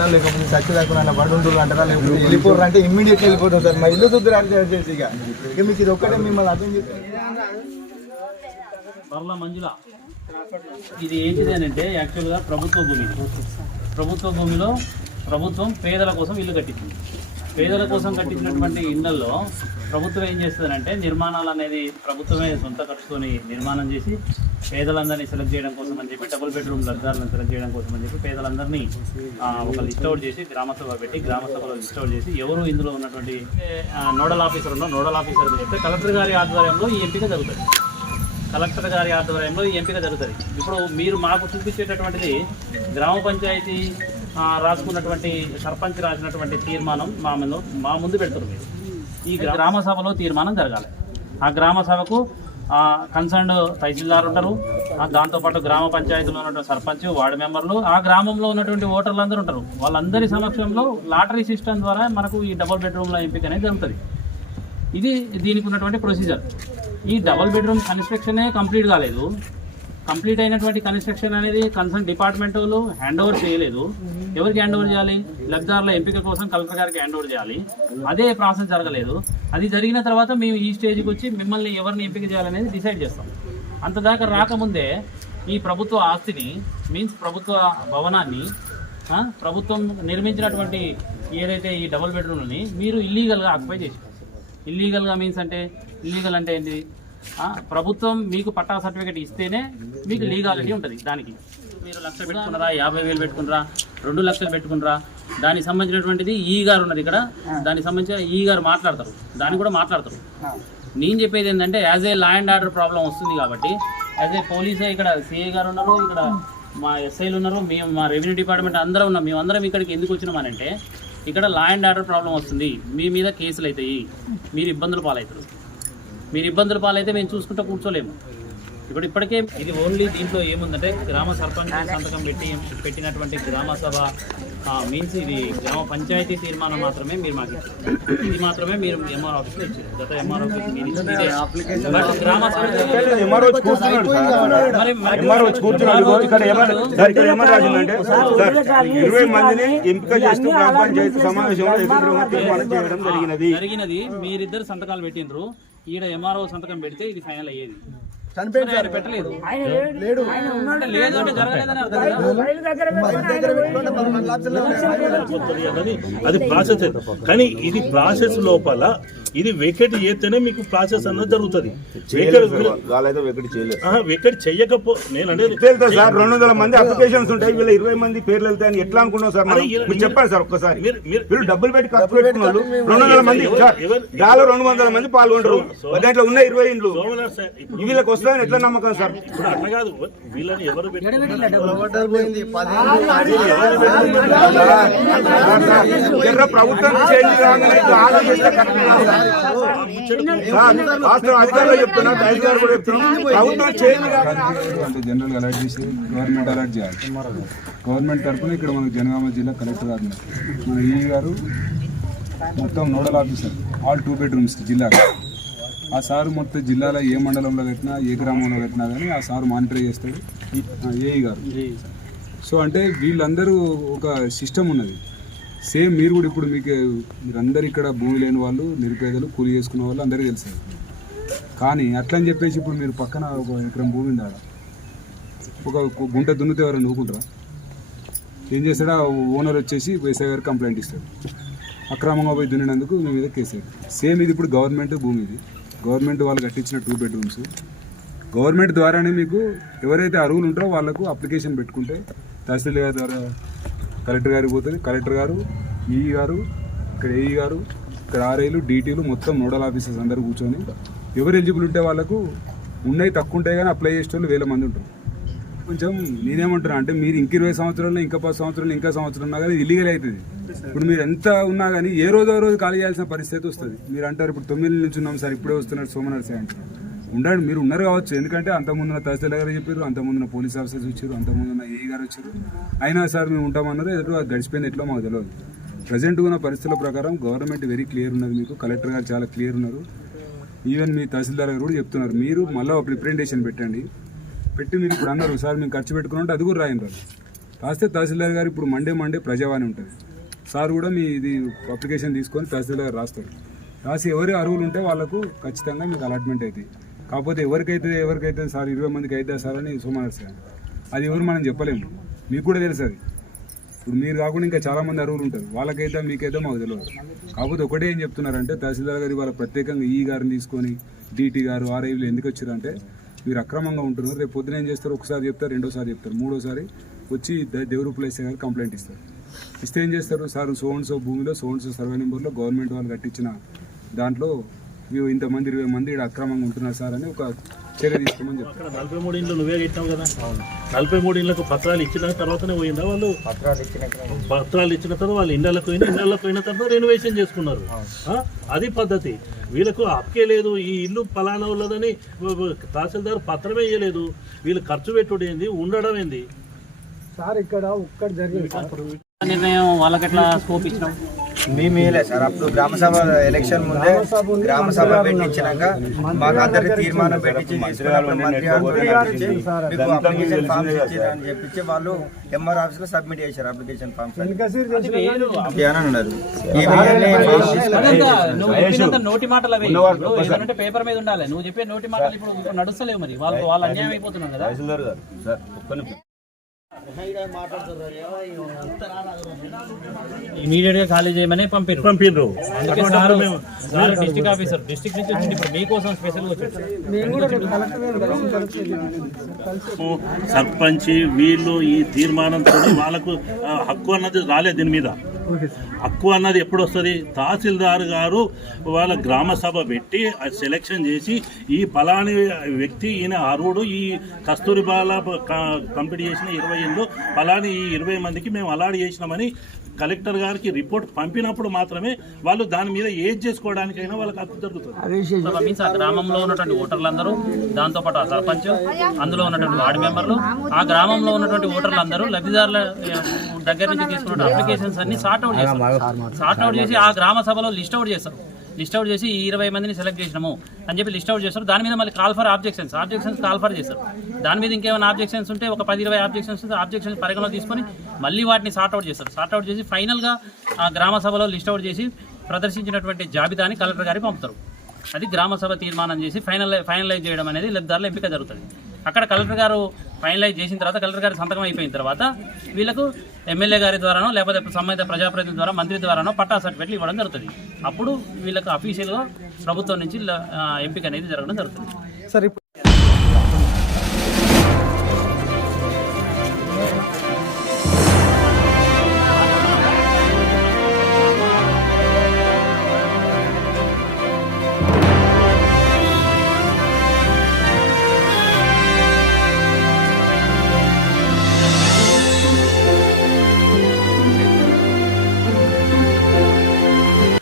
చచ్చిపోయినా లేకపోతే చచ్చి దాకా పడి అంటారా? లేకపోతే వెళ్ళిపోరు అంటే ఇమ్మీడియట్ వెళ్ళిపోతాం సార్. మా ఇల్లు సుద్దరు చేసి ఇక. ఇక మీకు ఇది ఒక్కటే మిమ్మల్ని అర్థం చెప్పాను మంజుల ఇది ఏంటిది అని అంటే యాక్చువల్గా ప్రభుత్వ భూమి ప్రభుత్వ భూమిలో ప్రభుత్వం పేదల కోసం ఇల్లు కట్టించింది పేదల కోసం కట్టించినటువంటి ఇళ్ళలో ప్రభుత్వం ఏం చేస్తుందంటే నిర్మాణాలు అనేది ప్రభుత్వమే సొంత ఖర్చుతోని నిర్మాణం చేసి పేదలందరినీ సెలెక్ట్ చేయడం కోసం అని చెప్పి డబుల్ బెడ్రూమ్ లబ్ధారులను సెలెక్ట్ చేయడం కోసం అని చెప్పి పేదలందరినీ ఒక లిస్ట్ అవుట్ చేసి గ్రామ సభ పెట్టి గ్రామ సభలో లిస్ట్ అవుట్ చేసి ఎవరు ఇందులో ఉన్నటువంటి నోడల్ ఆఫీసర్ ఉన్నో నోడల్ ఆఫీసర్ చెప్తే కలెక్టర్ గారి ఆధ్వర్యంలో ఈ ఎంపిక జరుగుతుంది. కలెక్టర్ గారి ఆధ్వర్యంలో ఈ ఎంపిక జరుగుతుంది. ఇప్పుడు మీరు మాకు చూపించేటటువంటిది గ్రామ పంచాయతీ రాసుకున్నటువంటి సర్పంచ్ రాసినటువంటి తీర్మానం మా ముందు మా ముందు పెడుతున్నారు మీరు. ఈ గ్రామ సభలో తీర్మానం జరగాలి. ఆ గ్రామ సభకు కన్సర్న్డ్ తహసీల్దార్ ఉంటారు. దాంతోపాటు గ్రామ పంచాయతీలో ఉన్నటువంటి సర్పంచ్ వార్డు మెంబర్లు ఆ గ్రామంలో ఉన్నటువంటి ఓటర్లు అందరూ ఉంటారు. వాళ్ళందరి సమక్షంలో లాటరీ సిస్టమ్ ద్వారా మనకు ఈ డబుల్ బెడ్రూమ్ల ఎంపిక అనేది జరుగుతుంది. ఇది దీనికి ఉన్నటువంటి ప్రొసీజర్. ఈ డబుల్ బెడ్రూమ్ కన్స్ట్రక్షనే కంప్లీట్ కాలేదు. కంప్లీట్ అయినటువంటి కన్స్ట్రక్షన్ అనేది కన్సర్న్ డిపార్ట్మెంట్ వాళ్ళు హ్యాండ్ ఓవర్ చేయలేదు. ఎవరికి హ్యాండ్ ఓవర్ చేయాలి? లబ్ధిదారుల ఎంపిక కోసం కలెక్టర్ గారికి హ్యాండ్ ఓవర్ చేయాలి. అదే ప్రాసెస్ జరగలేదు. అది జరిగిన తర్వాత మేము ఈ స్టేజ్కి వచ్చి మిమ్మల్ని ఎవరిని ఎంపిక చేయాలనేది డిసైడ్ చేస్తాం. అంతదాకా రాకముందే ఈ ప్రభుత్వ ఆస్తిని మీన్స్ ప్రభుత్వ భవనాన్ని ప్రభుత్వం నిర్మించినటువంటి ఏదైతే ఈ డబుల్ బెడ్రూమ్ని మీరు ఇల్లీగల్గా ఆక్యుపై చేసి ఇల్లీగల్గా మీన్స్ అంటే ఇల్లీగల్ అంటే ఏంటి ప్రభుత్వం మీకు పట్టా సర్టిఫికేట్ ఇస్తేనే మీకు లీగాలిటీ ఉంటుంది దానికి. మీరు లక్ష పెట్టుకున్నారా యాభై వేలు పెట్టుకున్నారా రెండు లక్షలు పెట్టుకున్నారా దానికి సంబంధించినటువంటిది ఈ గారు ఉన్నారు ఇక్కడ దానికి సంబంధించిన ఈ గారు మాట్లాడతారు. దాన్ని కూడా మాట్లాడతారు. నేను చెప్పేది ఏంటంటే as a law and order problem వస్తుంది కాబట్టి యాజ్ ఏ పోలీసే ఇక్కడ సిఐ గారు ఉన్నారు ఇక్కడ మా ఎస్ఐలు ఉన్నారు మేము మా రెవెన్యూ డిపార్ట్మెంట్ అందరం ఉన్నాం. మేము అందరం ఇక్కడికి ఎందుకు వచ్చినామనంటే ఇక్కడ లా అండ్ ఆర్డర్ ప్రాబ్లం వస్తుంది. మీ మీద కేసులు అవుతాయి. మీరు ఇబ్బందులు పాలవుతారు. మీరు ఇబ్బందులు పాలైతే మేము చూసుకుంటూ కూర్చోలేము. ఇప్పుడు ఇప్పటికే ఇది ఓన్లీ దీంట్లో ఏముందంటే గ్రామ సర్పంచ్ సంతకం పెట్టి పెట్టినటువంటి గ్రామ సభ మీన్స్ ఇది గ్రామ పంచాయతీ తీర్మానం మాత్రమే మీరు మాకు ఇచ్చారు. ఇది మాత్రమే మీరు ఎంఆర్ ఆఫీస్లో ఇచ్చారు. గత ఎంఆర్ ఆఫీస్ మీరు ఇచ్చింది. బట్ గ్రామ ఇరవై మందిని ఎంపిక చేస్తూ గ్రామ పంచాయతీ సమావేశంలో జరిగినది మీరిద్దరు సంతకాలు పెట్టిండ్రు. ఈడ ఎంఆర్ఓ సంతకం పెడితే ఇది ఫైనల్ అయ్యేది. పెట్టలేదు. లేడు. లేదు అంటే జరగలేదని అర్థం అది ప్రాసెస్. కానీ ఇది ప్రాసెస్ లోపల ఇది వెకెట్ చేస్తేనే మీకు ప్రాసెస్ అన్నది జరుగుతుంది. వెకెట్ చెయ్యకపో నేను అనేది వెళ్తారు సార్? రెండు వందల మంది అప్లికేషన్స్ ఉంటాయి వీళ్ళ ఇరవై మంది పేర్లు వెళ్తాయని ఎట్లా అనుకున్నాం సార్ మీరు చెప్పండి సార్ ఒక్కసారి. మీరు- మీరు- వీళ్ళు డబ్బులు పెట్టి ఖర్చు రెండు వందల మంది గాలో రెండు వందల మంది పాల్గొంటారు దాంట్లో ఉన్న ఇరవై ఇండ్లు సోమనాథ్ సార్ ఇప్పుడు వీళ్ళకి వస్తాయని ఎట్లా నమ్మకం సార్? ఇప్పుడు అట్లా కాదు. వీళ్ళని ఎవరు ప్రభుత్వం చేంజ్ అంటే జనరల్ అలర్ట్ చేసి గవర్నమెంట్ అలర్ట్ చేయాలి. గవర్నమెంట్ తరఫున ఇక్కడ మనకు జనగామ జిల్లా కలెక్టర్ గారు ఉన్నారు. మన ఈ గారు మొత్తం nodal officer all two bedrooms జిల్లా ఆ సారు మొత్తం జిల్లాలో ఏ మండలంలో పెట్టినా ఏ గ్రామంలో పెట్టినా కానీ ఆ సారు మానిటర్ చేస్తాడు. ఏఈ గారు. సో అంటే వీళ్ళందరూ ఒక సిస్టమ్ ఉన్నది. సేమ్ మీరు కూడా ఇప్పుడు మీకు మీరందరూ ఇక్కడ భూమి లేని వాళ్ళు నిరుపేదలు కూలి చేసుకున్న వాళ్ళు అందరికీ తెలుసు. కానీ అట్లని చెప్పేసి ఇప్పుడు మీరు పక్కన ఒక ఎకరం భూమి ఉంది ఆడ ఒక గుంట దున్నితే ఎవరైనా నూకుంటారా? ఏం చేస్తాడా? ఓనర్ వచ్చేసి ఎస్ఐ గారికి కంప్లైంట్ ఇస్తాడు. అక్రమంగా పోయి దున్నినందుకు మీ మీద కేసు సేమ్ ఇది ఇప్పుడు గవర్నమెంట్ భూమి ఇది. గవర్నమెంట్ వాళ్ళు కట్టించిన టూ బెడ్రూమ్స్ గవర్నమెంట్ ద్వారానే మీకు ఎవరైతే అరువులు ఉంటారో వాళ్ళకు అప్లికేషన్ పెట్టుకుంటే తహసీల్దార్ ద్వారా కలెక్టర్ గారికి పోతుంది. కలెక్టర్ గారు ఈ గారు ఇక్కడ ఏఈ గారు ఇక్కడ ఆర్ఐలు డీటీలు మొత్తం నోడల్ ఆఫీసర్స్ అందరూ కూర్చొని ఎవరు ఎలిజిబుల్ ఉంటే వాళ్ళకు ఉన్నాయి తక్కువ ఉంటాయి కానీ అప్లై చేసే వాళ్ళు వేల మంది ఉంటారు. కొంచెం నేనేమంటున్నా అంటే మీరు ఇంక ఇరవై సంవత్సరాలు ఇంకా పది సంవత్సరాలు ఇంకా సంవత్సరం ఉన్నా కానీ ఇల్లీగల్ అవుతుంది. ఇప్పుడు మీరు ఎంత ఉన్నా కానీ ఏ రోజు ఆ రోజు ఖాళీ చేయాల్సిన పరిస్థితి వస్తుంది. మీరు అంటారు ఇప్పుడు తొమ్మిది నుంచి ఉన్నాం సార్ ఇప్పుడే వస్తున్నారు సోమనర్సే అంటారు ఉండండి మీరు ఉన్నారు కావచ్చు. ఎందుకంటే అంతకుముందున తహసీల్ గారు చెప్పారు అంతకుముందున పోలీస్ ఆఫీసర్స్ వచ్చారు అంతకుముందున ఏ గారు వచ్చారు. అయినా సార్ మేము ఉంటామన్నారు ఎదురు అది గడిచిపోయింది ఎట్లా మాకు తెలియదు ప్రజెంట్ ఉన్న పరిస్థితుల ప్రకారం గవర్నమెంట్ వెరీ క్లియర్ ఉన్నది మీకు. కలెక్టర్ గారు చాలా క్లియర్ ఉన్నారు. ఈవెన్ మీ తహసీల్దార్ గారు కూడా చెప్తున్నారు. మీరు మళ్ళీ ఒక రిప్రజెంటేషన్ పెట్టండి. పెట్టి మీరు ఇప్పుడు అన్నారు సార్ మేము ఖర్చు పెట్టుకున్నట్టు అది కూడా రాయండి రాస్తే తహసీల్దార్ గారు ఇప్పుడు మండే మండే ప్రజావాణి ఉంటుంది. సార్ కూడా మీ ఇది అప్లికేషన్ తీసుకొని తహసీల్దార్ గారు రాస్తారు. రాసి ఎవరి అర్హులు ఉంటే వాళ్ళకు ఖచ్చితంగా మీకు అలాట్మెంట్ అవుతాయి. కాకపోతే ఎవరికైతే ఎవరికైతే సార్ ఇరవై మందికి అయితే సార్ అని సోమనాథ్ సార్. అది ఎవరు మనం చెప్పలేము. మీకు కూడా తెలుసు అది. ఇప్పుడు మీరు కాకుండా ఇంకా చాలామంది అరువులు ఉంటారు. వాళ్ళకైతే మీకైతే మాకు తెలియదు కాకపోతే ఒకటే ఏం చెప్తున్నారంటే తహసీల్దార్ గారు వాళ్ళ ప్రత్యేకంగా ఈ గారిని తీసుకొని డీటీ గారు ఆర్ఐలు ఎందుకు వచ్చారంటే మీరు అక్రమంగా ఉంటున్నారు. రేపు పొద్దున ఏం చేస్తారు? ఒకసారి చెప్తారు రెండోసారి చెప్తారు. మూడోసారి వచ్చి ద- దేవుడు ప్లేస్ గారు కంప్లైంట్ ఇస్తారు. ఇస్తే ఏం చేస్తారు? సార్ సోన్సో భూమిలో సోన్సో సర్వే నెంబర్లో గవర్నమెంట్ వాళ్ళు కట్టించిన దాంట్లో ఇంతమంది ఇరవై మంది ఇక్కడ అక్రమంగా ఉంటున్నారు సార్ అని ఒక చర్య తీసుకోమని అక్కడ నలభై మూడు ఇండ్లు నువ్వే కట్టినావు కదా? నలభై మూడు ఇండ్లకు పత్రాలు ఇచ్చిన తర్వాతనే పోయిందా వాళ్ళు? పత్రాలు ఇచ్చిన తర్వాత వాళ్ళు ఇండ్లకు పోయిన ఇండ్లకు పోయిన తర్వాత రెనోవేషన్ చేసుకున్నారు. ఆ? అది పద్ధతి. వీళ్ళకు హక్కే లేదు. ఈ ఇల్లు ఫలానా ఉన్నదని తహసీల్దార్ పత్రమే ఇవ్వలేదు వీళ్ళు ఖర్చు పెట్టుడు ఏంది? ఉండడం ఏంది? నిర్ణయం వాళ్ళకి ఎట్లా స్కోప్ ఇచ్చినాం? మేము వేయలే సార్. అప్పుడు గ్రామ సభ ఎలక్షన్ ముందే గ్రామ సభ పెట్టించినాక మాకు అందరికి తీర్మానం పెట్టించి మీకు అప్లికేషన్ ఫామ్స్ చెప్పించి వాళ్ళు ఎంఆర్ ఆఫీస్లో సబ్మిట్ చేశారు అప్లికేషన్ ఫామ్స్ అన్నారు. నోటి మాటలు అవి. పేపర్ మీద ఉండాలి. నువ్వు చెప్పే నోటి మాటలు ఇప్పుడు నడుస్తలేవు మరి. వాళ్ళు వాళ్ళు అన్యాయం అయిపోతున్నారు కదా. ఇమీడియట్గా ఖాళీ చేయమని పంపారు. పంపిండ్రు డిస్ట్రిక్ట్ ఆఫీసర్. డిస్ట్రిక్ట్ నుంచి వచ్చింది ఇప్పుడు మీకోసం స్పెషల్ సర్పంచ్ వీళ్ళు ఈ తీర్మానంతో వాళ్ళకు హక్కు అన్నది రాలేదు దీని మీద. హక్కు అన్నది ఎప్పుడు వస్తుంది? తహసీల్దార్ గారు వాళ్ళ గ్రామ సభ పెట్టి సెలెక్షన్ చేసి ఈ ఫలాని వ్యక్తి ఈయన అర్హుడు ఈ కస్తూరిబాల కంప్లీట్ చేసిన ఇరవై ఏళ్ళు ఫలాని ఈ ఇరవై మందికి మేము అలాడ్ చేసినామని కలెక్టర్ గారికి రిపోర్ట్ పంపినప్పుడు మాత్రమే వాళ్ళు దాని మీద ఏజ్ చేసుకోవడానికైనా వాళ్ళకి హక్కు ఆ గ్రామంలో ఉన్నటువంటి ఓటర్లందరూ దాంతో పాటు ఆ సర్పంచ్ అందులో ఉన్నటువంటి వార్డు మెంబర్లు ఆ గ్రామంలో ఉన్నటువంటి ఓటర్లందరూ లబ్ధిదారుల దగ్గర నుంచి తీసుకున్న అప్లికేషన్స్ అన్ని సార్ట్ అవుట్ చేస్తారు చేసి ఆ గ్రామ సభలో లిస్ట్ అవుట్ చేస్తారు లిస్ట్ అవుట్ చేసి ఈ ఇరవై మందిని సెలెక్ట్ చేసినాము అని చెప్పి లిస్ట్ అవుట్ చేస్తారు దాని మీద మళ్ళీ call for objections objections call for చేస్తారు దాని మీద ఇంకేమైనా ఆబ్జెక్షన్స్ ఉంటే ఒక పది ఇరవై ఆబ్జెక్షన్స్ ఆబ్జెక్షన్స్ పరిగణలో తీసుకొని మళ్ళీ వాటిని సార్ట్ అవుట్ చేస్తారు సార్ట్ అవుట్ చేసి ఫైనల్గా ఆ గ్రామ సభలో లిస్ట్ అవుట్ చేసి ప్రదర్శించినటువంటి జాబితాని కలెక్టర్ గారికి పంపుతారు. అది గ్రామ సభ తీర్మానం చేసి ఫైనల్ ఫైనలైజ్ చేయడం అనేది లబ్ధిదారుల ఎంపిక జరుగుతుంది. అక్కడ కలెక్టర్ గారు ఫైనలైజ్ చేసిన తర్వాత కలెక్టర్ గారి సంతకం అయిపోయిన తర్వాత వీళ్ళకు ఎమ్మెల్యే గారి ద్వారానో లేకపోతే సంబంధిత ప్రజాప్రతినిధి ద్వారా మంత్రి ద్వారానో పట్టా సర్టిఫికెట్లు ఇవ్వడం జరుగుతుంది. అప్పుడు వీళ్ళకు అఫీషియల్గా ప్రభుత్వం నుంచి ఎంపిక అనేది జరగడం జరుగుతుంది. సార్